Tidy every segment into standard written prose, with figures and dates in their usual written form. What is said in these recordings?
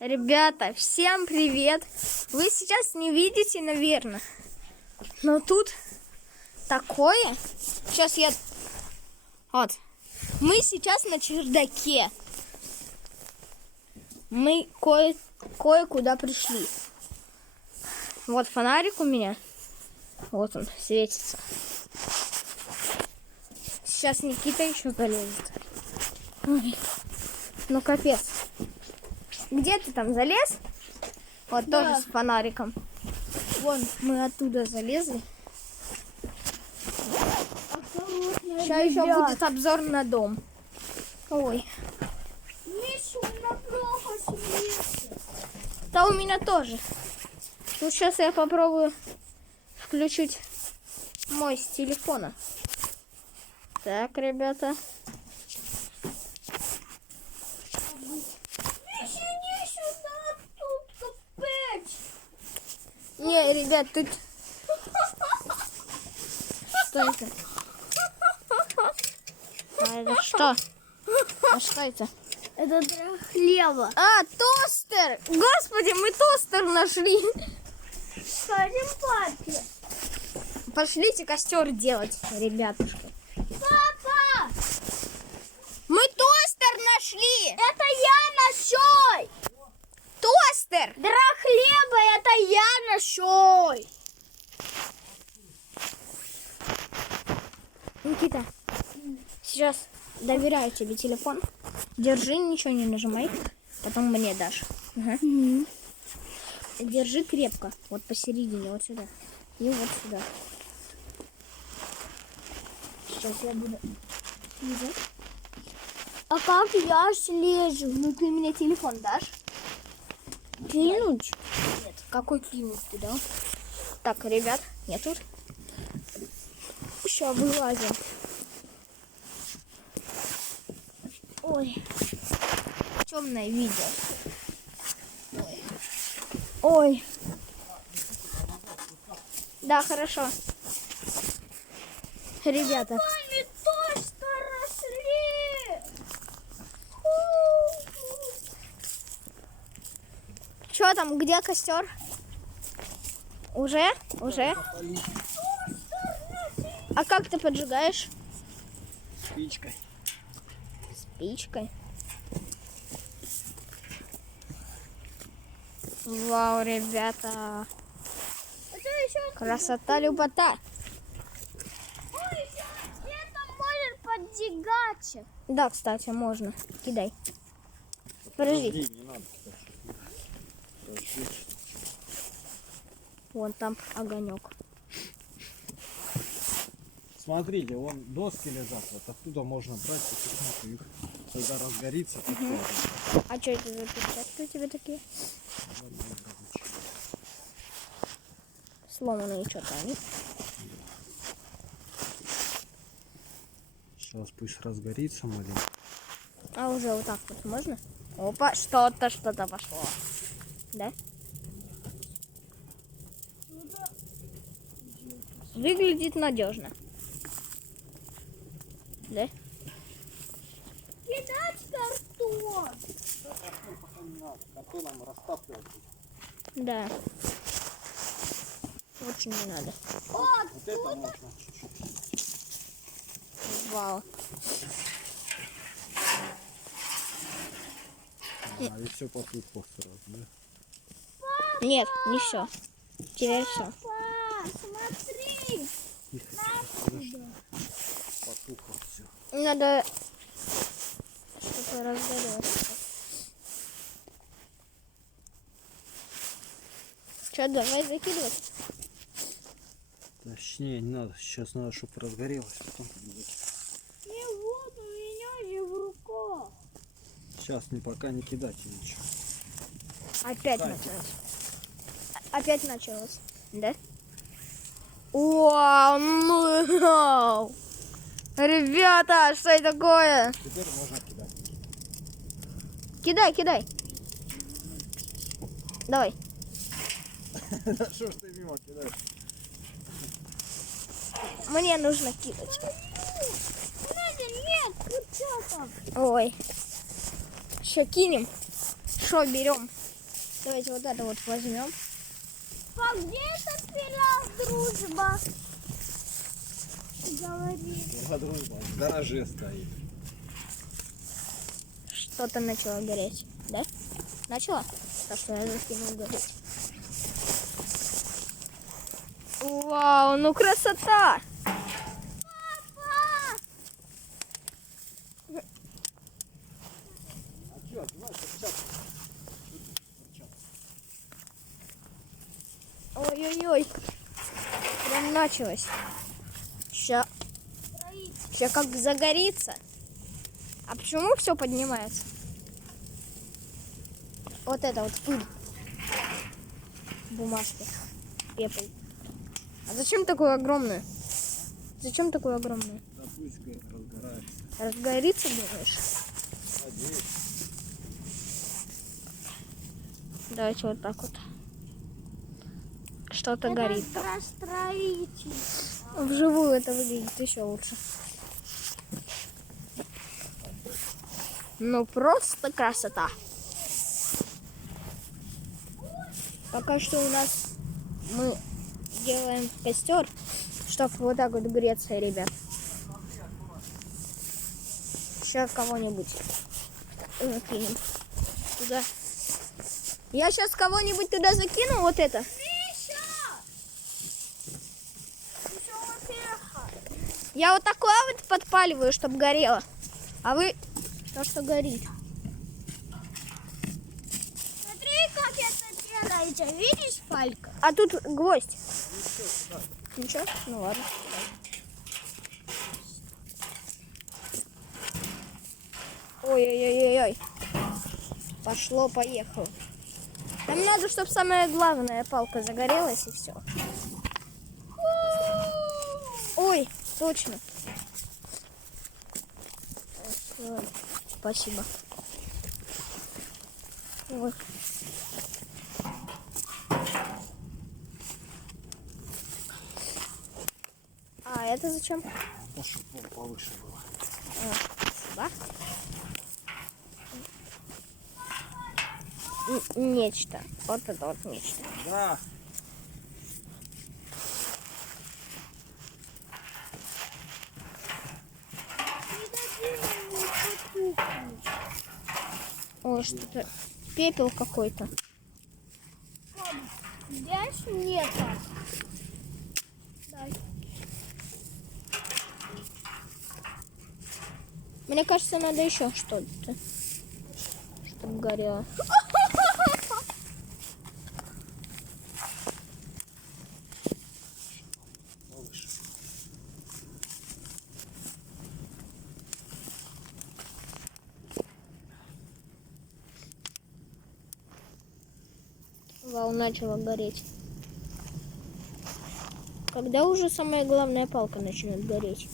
Ребята, всем привет! Вы сейчас не видите, наверное, но тут такое. Сейчас я... Вот. Мы сейчас на чердаке. Мы кое-куда пришли. Вот фонарик у меня. Вот он светится. Сейчас Никита еще залезет. Ой. Ну капец. Где ты там залез? Вот Да. тоже с фонариком. Вон, мы оттуда залезли. Сейчас еще будет обзор на дом. Ой. Да у меня тоже. Ну сейчас я попробую включить мой с телефона. Так, ребята. Не, ребят, тут... Что это? А это что? А что это? Это для хлеба. А, тостер! Господи, мы тостер нашли! Хотим папе. Пошлите костер делать, ребятушки. Папа! Мы тостер нашли! Это я нашел! Тостер! Для хлеба это я нашел! Никита, сейчас доверяю тебе телефон. Держи, ничего не нажимай. Потом мне дашь. Ага. Держи крепко. Вот посередине, вот сюда. И вот сюда. Сейчас я буду лезать. А как я слезу? Ну ты мне телефон дашь? Кинуть? Нет. Какой клининг ты дал? Так, ребят, я тут. Сейчас вылазим. Ой. Темное видео. Ой. Ой. Да, хорошо. Ребята. Мы точно росли! Что там, где костер? Уже? Уже? А как ты поджигаешь? Спичкой. Спичкой. Вау, ребята. Красота, любота. Ой, это может поджигаться. Да, кстати, можно. Кидай. Подожди. Не надо кидать. Вон там огонек. Смотрите, вон доски лежат, вот оттуда можно брать потихоньку их, когда разгорится. А что это за перчатки у тебя такие? Сломанные что-то они. Сейчас пусть разгорится маленько. А уже вот так вот можно? Опа, что-то пошло. Да? Выглядит надежно. Да? Кидать картон. Пока не надо, картоном растапливать. Да. Очень не надо. Вот это можно чуть-чуть. Вау. И все потухло сразу, да? Нет, не все. Теперь все. Папа, смотри. Потухло все. Надо что-то разгорелось. Что, давай закидывать? Точнее, не надо. Сейчас надо, чтобы разгорелось. Потом поднимать. И вот у меня же в руках. Сейчас пока не кидайте ничего. Опять Кстати. началось. Опять началось. Да? Вау, ну, ребята, что это такое? Теперь можно кидать. Кидай. Давай. Что ж ты мимо кидаешь? Мне нужно кидать. Нет, вот что там? Ой. Что кинем? Что берем? Давайте вот это вот возьмем. А где эта пила дружба? Говори. Дружба в гараже стоит. Что-то начало гореть, да? Начало? Так что я закинул гореть. Вау, ну красота! А чё, давай, сейчас. Ой-ой-ой. Прям началось. Сейчас как загорится. А почему все поднимается? Вот это вот пыль. Бумажки. Пепел. А зачем такую огромную? Зачем такую огромную? Да пусть разгорается. Разгорится, думаешь? Надеюсь. Давайте вот так вот. Что-то горит там. Про строительство. Вживую это выглядит еще лучше. Ну просто красота. Пока что у нас мы делаем костер, чтобы вот так вот греться, ребят. Сейчас кого-нибудь закинем туда. Я сейчас кого-нибудь туда закину, вот это. Я вот такое вот подпаливаю, чтобы горело. А вы то, что горит. Смотри, как это делается. Видишь, Фалька? А тут гвоздь. Ничего? Ну ладно. Ой-ой-ой-ой. Пошло-поехало. Нам надо, чтобы самая главная палка загорелась и все. Ой, точно. Ой, спасибо. Ой. А это зачем? Ну, чтобы повыше было. Спасибо. Нечто. Вот это вот нечто. Да. Ой, что-то пепел какой-то. Здесь нет. Дай. Мне кажется, надо еще что-то, чтобы горело. Повыше. Вау, начала гореть. Когда уже самая главная палка начнет гореть?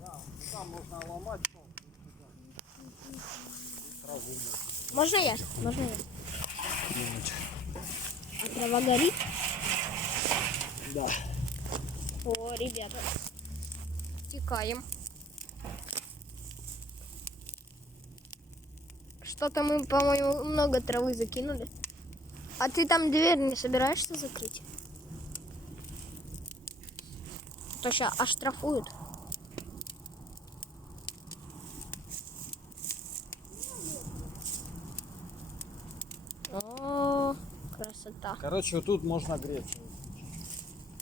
Да, там можно ломать траву Можно я? Можно я? кинуть. А трава горит? Да. О, ребята. Текаем. Что-то мы, по-моему, много травы закинули. А ты там дверь не собираешься закрыть? А то сейчас оштрафуют. О, красота. Короче, вот тут можно греться.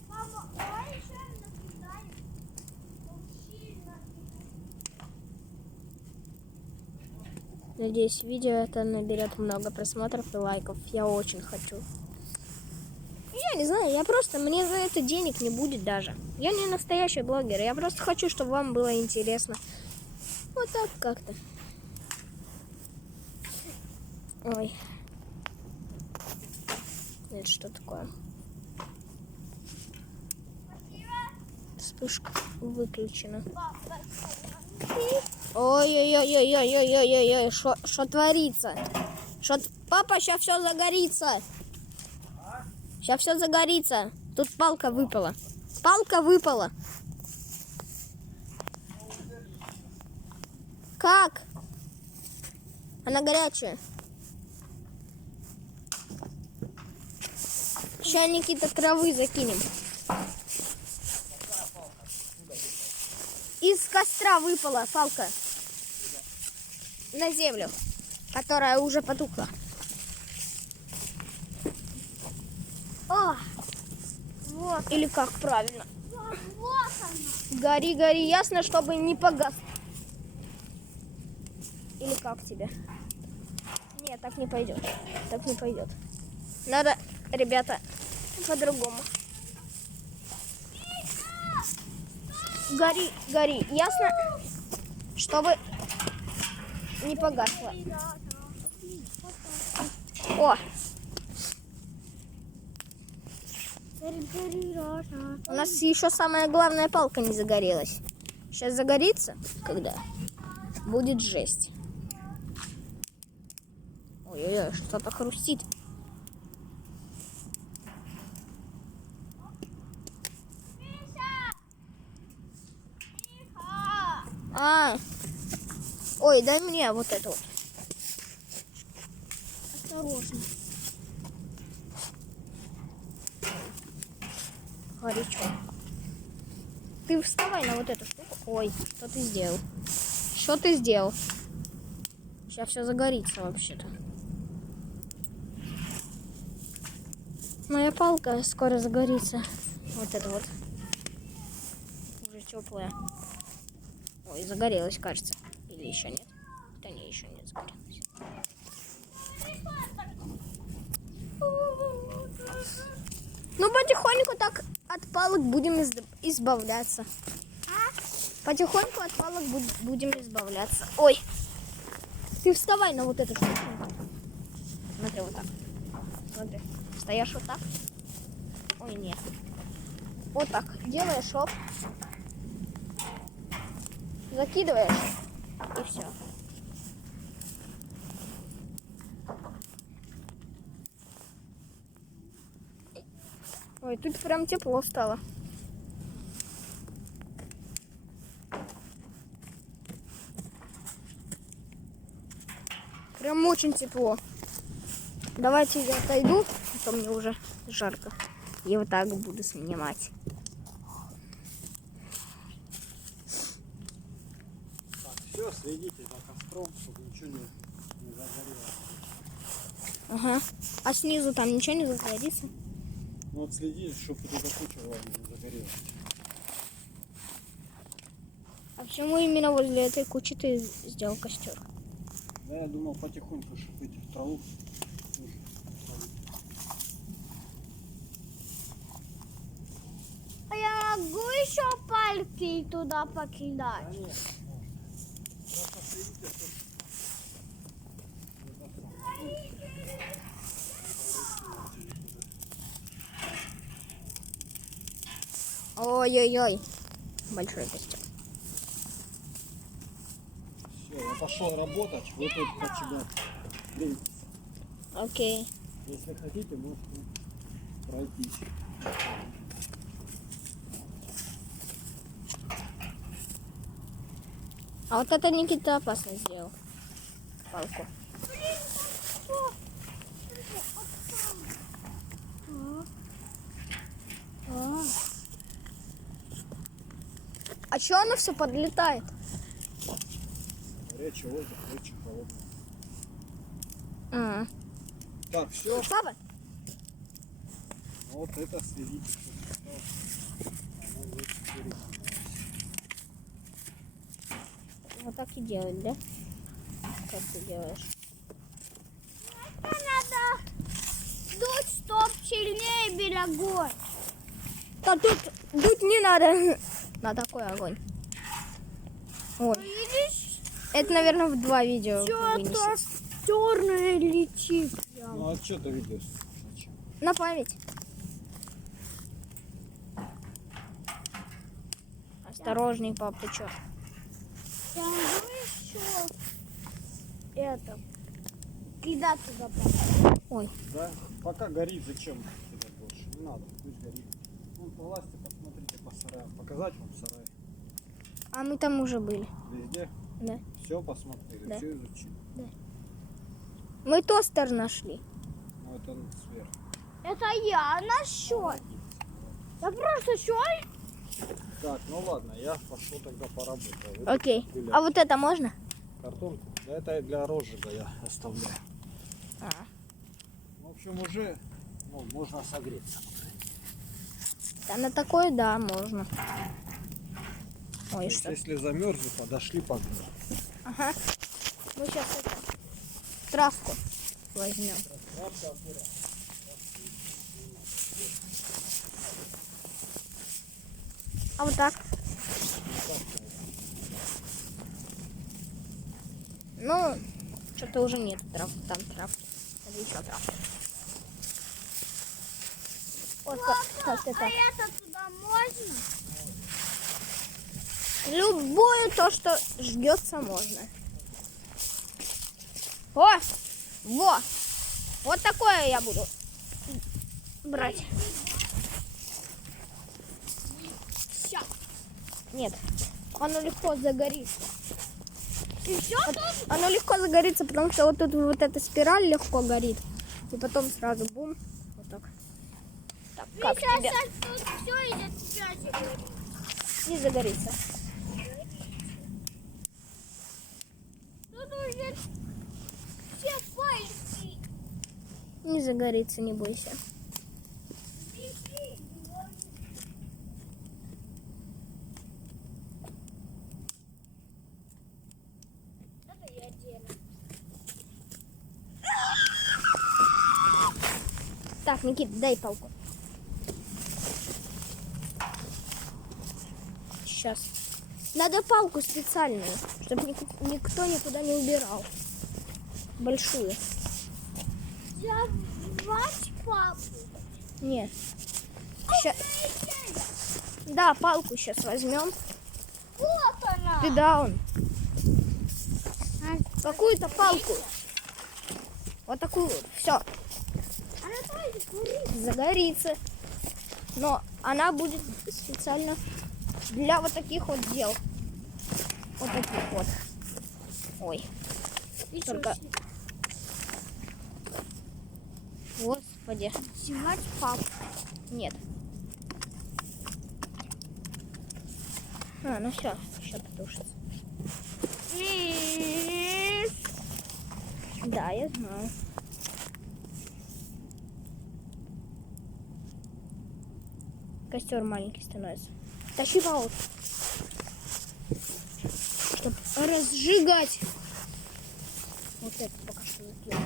Мама, давай еще наблюдаем. Мужчина. Надеюсь, видео это наберет много просмотров и лайков. Я очень хочу. Я не знаю, мне за это денег не будет даже. Я не настоящий блогер, я просто хочу, чтобы вам было интересно. Вот так как-то. Ой. Это что такое? Вспышка выключена. Ой-ой-ой-ой-ой-ой-ой-ой, что творится? Папа, сейчас все загорится. Сейчас все загорится. Тут палка выпала. Палка выпала. Как? Она горячая. Сейчас, Никита, травы закинем. Из костра выпала палка на землю, которая уже потухла. О, вот, Или как правильно? вот она. Гори, гори, ясно, чтобы не погас. Или как тебе? Нет, так не пойдет. Так не пойдет. Надо, ребята, по-другому. Гори, гори, ясно? Чтобы не погасло. О, у нас еще самая главная палка не загорелась. Сейчас загорится, когда будет жесть. Ой-ой-ой, что-то хрустит. А, ой, дай мне вот это вот. Осторожно. Горячо. Ты вставай на вот эту штуку. Ой, что ты сделал? Что ты сделал? Сейчас все загорится вообще-то. Моя палка скоро загорится. Вот это вот. Уже теплая. Ой, загорелась, кажется. Или еще нет? Да не, еще нет, загорелась. Ну, потихоньку так от палок будем избавляться. Потихоньку от палок будем избавляться. Ой, ты вставай на вот эту штуку. Смотри, вот так. Смотри, стоишь вот так. Ой, нет. Вот так. Делаешь, оп. Закидываешь. И все. Ой, тут прям тепло стало. Прям очень тепло. Давайте я отойду, а то мне уже жарко. И вот так буду снимать. Так, все, следите за костром, чтобы ничего не загорело. Ага. А снизу там ничего не загорится? Ну вот следи, чтобы эта куча не загорелась. А почему именно возле этой кучи ты сделал костер? Да, я думал потихоньку, чтобы эти в траву тоже. А я могу еще пальки туда покидать? Да нет, просто следите, чтобы... Ой-ой-ой. Большой костер. Все, я пошел работать, вы тут под себя встретитесь. Окей. Если хотите, можете пройтись. А вот это Никита опасно сделал. Палку. А чё оно все подлетает? Горячий воздух, очень холодный. А. Так, все. Папа, Вот это следите, чтобы не стало. Оно будет переснималось. вот так и делать, да? Как ты делаешь? Надо дуть, чтоб сильнее был огонь. Да тут дуть не надо на такой огонь. Ой, Видишь, это, наверное, в 2 видео что-то вынесет. черное летит. прям. Ну а что ты видишь? Зачем? На память. Осторожней, пап, ты чё? Я могу еще это кидать туда. палки? Ой, Да? Пока горит, зачем кидать больше? Не надо, пусть горит. Ну, полазьте, посмотрите по сараям. Показать вам сарай? а мы там уже были. Везде? Да. Все посмотрели, Да. все изучили. Мы тостер нашли. Ну это сверху. Это я насчет. Я просто щель. Так, ну ладно, я пошел тогда поработаю. Вы Окей. тут гуляйте. А вот это можно? Картон, да это для розжига я оставляю. А. В общем, уже можно согреться. Да, на такое, да, можно. То Ой, есть, что? если замерзли, подошли, погнали. Ага. Мы сейчас травку возьмем. А вот так? Ну, что-то уже нет там травки. Это еще травки. Вот как это. А это туда можно? Любое то, что ждется, можно. О! Во! Вот такое я буду брать. Все. Нет, оно легко загорится. И все Вот тут? оно легко загорится, потому что вот тут вот эта спираль легко горит. И потом сразу бум. Вот так. Так, как Сейчас тебе? тут все идет сейчас. Не загорится. Тут уже все пальцы. Не загорится, не бойся. Это я делаю. Так, Никита, дай палку. Сейчас. Надо палку специальную, чтобы никто никуда не убирал. Большую. Звать папу. Нет. Да, палку сейчас возьмем. Вот она. Куда он? Какую-то палку. Вот такую вот. Все. Она тоже курит. Загорится. Но она будет специально для вот таких вот дел. Вот таких вот. Ой. И Только- что, Господи. звать папу. Нет. А, ну все. Еще потушится. Да, я знаю. Костер маленький становится. Тащи палку. Чтобы разжигать. Вот это пока что сделаем.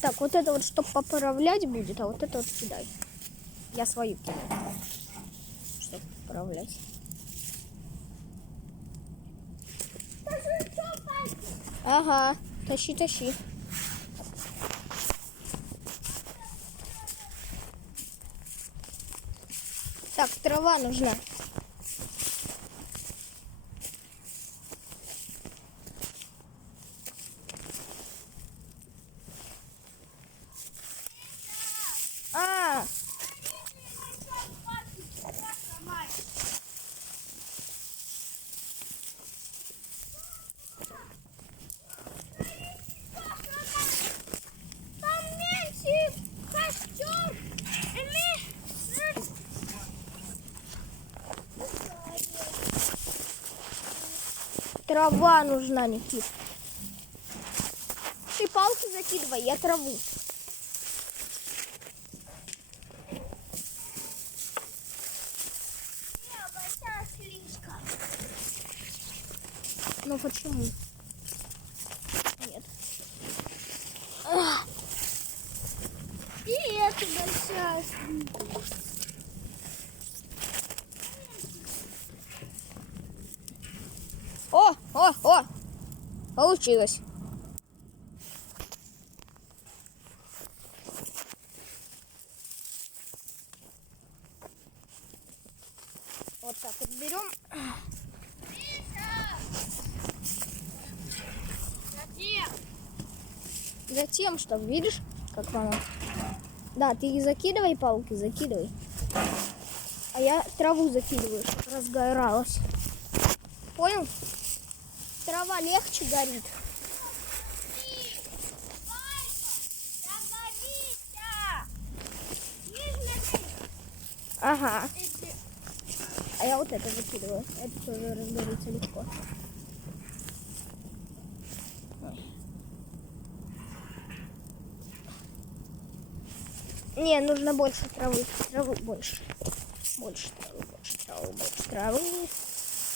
Так, вот это вот, чтобы поправлять будет, а вот это вот кидай. Я свою кину. Чтобы поправлять. Ага, тащи, тащи. Так, трава нужна. А, Там меньше костер. трава нужна, Никит. Ты палки закидывай, я траву. Слишком. Ну почему? Нет. И это большая слишком. О! Получилось. Вот так вот берем. Зачем? Затем, что, видишь, как мама? Да, ты закидывай палки, закидывай. А я траву закидываю, чтобы разгоралась. Понял? Трава легче горит. Ага. А я вот это закидываю. Это тоже разгорится легко. Не, нужно больше травы. Травы больше. Больше травы, больше травы, больше травы.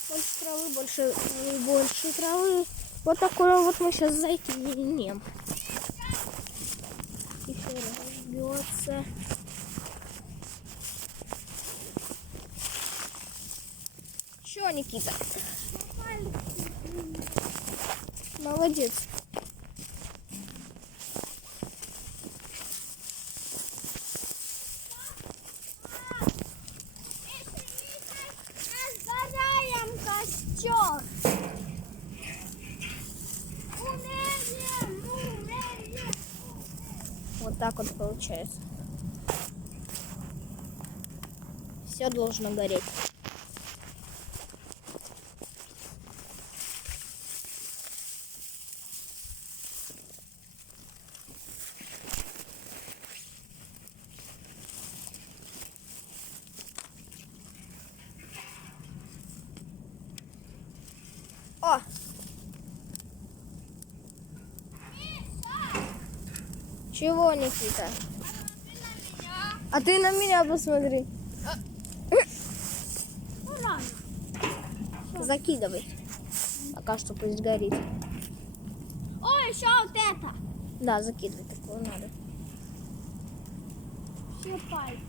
Больше травы, больше травы, больше травы. Вот такое вот мы сейчас закинем. И все разобьется. Чё, Никита? Молодец. Разгораем костер. Умеем. Вот так вот получается. Все должно гореть. О! Чего, Никита? А ты на меня посмотри. Ура! Закидывай. Пока что пусть горит. О, еще вот это. Да, закидывай, такое надо. Все пальцы.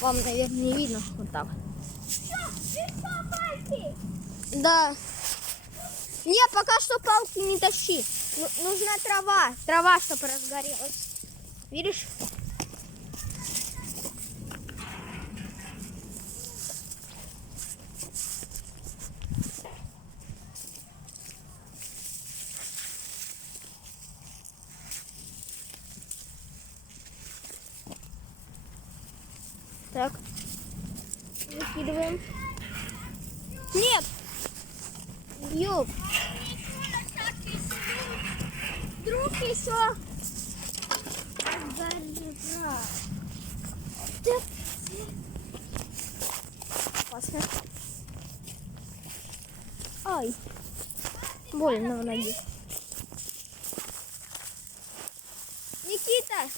Вам, наверное, не видно. Вот так. Еще пальцы. Да. Не, пока что палки не тащи. Нужна трава. Трава, чтобы разгорелась. Видишь? Так. Закидываем. Нет! Ёп. Вдруг еще. Опасно. Ай. Больно в ноге. Никита,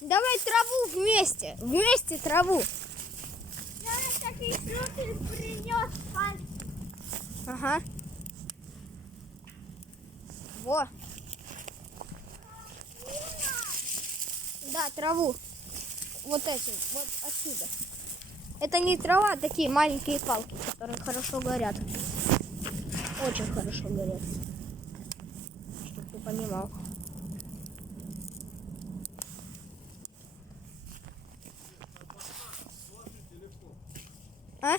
давай траву вместе. Вместе траву. Я на всякий случай принес пальцы. Ага. Во. Да, траву. Вот эти, вот отсюда. Это не трава, а такие маленькие палки, которые хорошо горят. Очень хорошо горят. Чтоб ты понимал. А?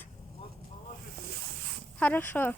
Хорошо.